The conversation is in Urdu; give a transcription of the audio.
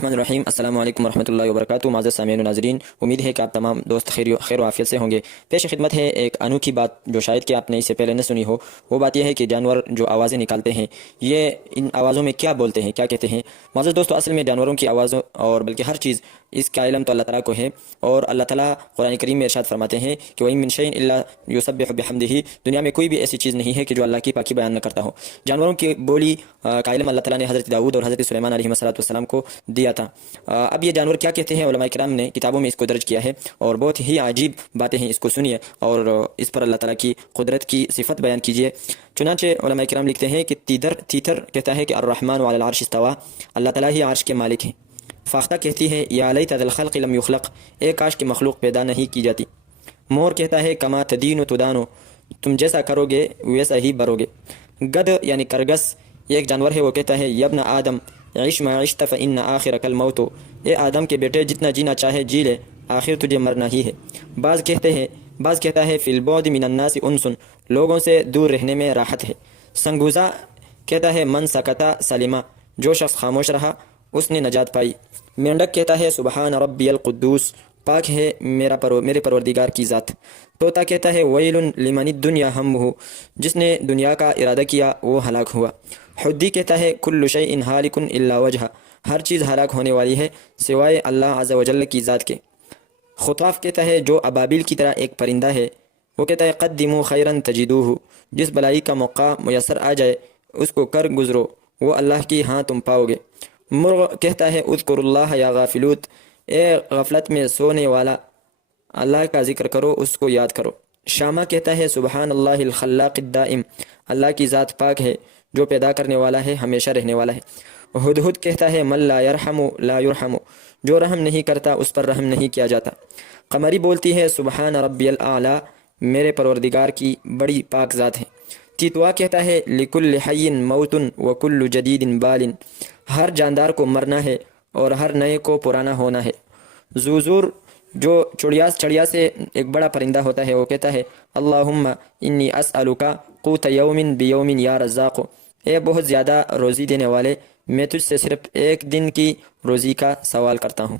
الرحمن الرحیم السلام علیکم ورحمۃ اللہ وبرکاتہ۔ معزز سامعین و ناظرین، امید ہے کہ آپ تمام دوست خیر و عافیت سے ہوں گے۔ پیش خدمت ہے ایک انوکھی بات جو شاید کہ آپ نے اس سے پہلے نہ سنی ہو۔ وہ بات یہ ہے کہ جانور جو آوازیں نکالتے ہیں، یہ ان آوازوں میں کیا بولتے ہیں، کیا کہتے ہیں۔ معزز دوستو، اصل میں جانوروں کی آوازوں اور بلکہ ہر چیز، اس کا علم تو اللہ تعالیٰ کو ہے، اور اللہ تعالیٰ قرآن کریم میں ارشاد فرماتے ہیں کہ وَإِن مِّن شَيْءٍ إِلَّا يُسَبِّحُ بِحَمْدِهِ، دنیا میں کوئی بھی ایسی چیز نہیں ہے کہ جو اللہ کی پاکی بیان نہ کرتا ہو۔ جانوروں کی بولی کا علم اللہ تعالیٰ نے حضرت داؤد اور حضرت سلیمان علیہ السلام کو دیا تھا۔ اب یہ جانور کیا کہتے ہیں، علماء کرام نے کتابوں میں اس کو درج کیا ہے، اور بہت ہی عجیب باتیں ہیں، اس کو سنیے اور اس پر اللہ تعالیٰ کی قدرت کی صفت بیان کیجیے۔ چنانچہ علماء کرام لکھتے ہیں کہ تیتر کہتا ہے کہ الرحمن علی العرش استوى، اللہ تعالیٰ ہی عرش کے مالک ہیں۔ فاختہ کہتی ہے یا لیت ذا الخلق لم یخلق، ایک کاش کی مخلوق پیدا نہیں کی جاتی۔ مور کہتا ہے کما تدین تدانو، تم جیسا کرو گے ویسا ہی برو گے۔ گدھ یعنی کرگس، یہ ایک جانور ہے، وہ کہتا ہے یا ابن آدم عش ما عشت فإن آخرک الموت، اے آدم کے بیٹے جتنا جینا چاہے جی لے، آخر تجھے مرنا ہی ہے۔ بعض کہتا ہے فی البعد من الناس انس، لوگوں سے دور رہنے میں راحت ہے۔ سنگوزا کہتا ہے من سکتا سلما، جو شخص خاموش رہا اس نے نجات پائی۔ مینڈک کہتا ہے سبحان ربی القدوس، پاک ہے میرے پروردگار کی ذات۔ طوطا کہتا ہے ویل لمن الدنیا ہمہ، جس نے دنیا کا ارادہ کیا وہ ہلاک ہوا۔ حدی کہتا ہے کل شیء ہالک الا وجہہ، ہر چیز ہلاک ہونے والی ہے سوائے اللہ عز و جل کی ذات کے۔ خطاف کہتا ہے جو ابابیل کی طرح ایک پرندہ ہے، وہ کہتا ہے قدموا خیرا تجدوہ، جس بلائی کا موقع میسر آ جائے اس کو کر گزرو، وہ اللہ کی ہاں تم پاؤ گے۔ مرغ کہتا ہے اذکر اللہ یا غافلوت، اے غفلت میں سونے والا، اللہ کا ذکر کرو، اس کو یاد کرو۔ شامہ کہتا ہے سبحان اللہ الخلاق الدائم، اللہ کی ذات پاک ہے جو پیدا کرنے والا ہے، ہمیشہ رہنے والا ہے۔ ہدہد کہتا ہے من لا یرحم لا یرحم، جو رحم نہیں کرتا اس پر رحم نہیں کیا جاتا۔ قمری بولتی ہے سبحان ربی الاعلی، میرے پروردگار کی بڑی پاک ذات ہے۔ تیتوا کہتا ہے لکل حی موت وکل جدید بال، ہر جاندار کو مرنا ہے اور ہر نئے کو پرانا ہونا ہے۔ زوزور جو چڑیا سے ایک بڑا پرندہ ہوتا ہے، وہ کہتا ہے اللہم انی اسألک قوت یوم بیوم یا رزاق، اے بہت زیادہ روزی دینے والے، میں تجھ سے صرف ایک دن کی روزی کا سوال کرتا ہوں۔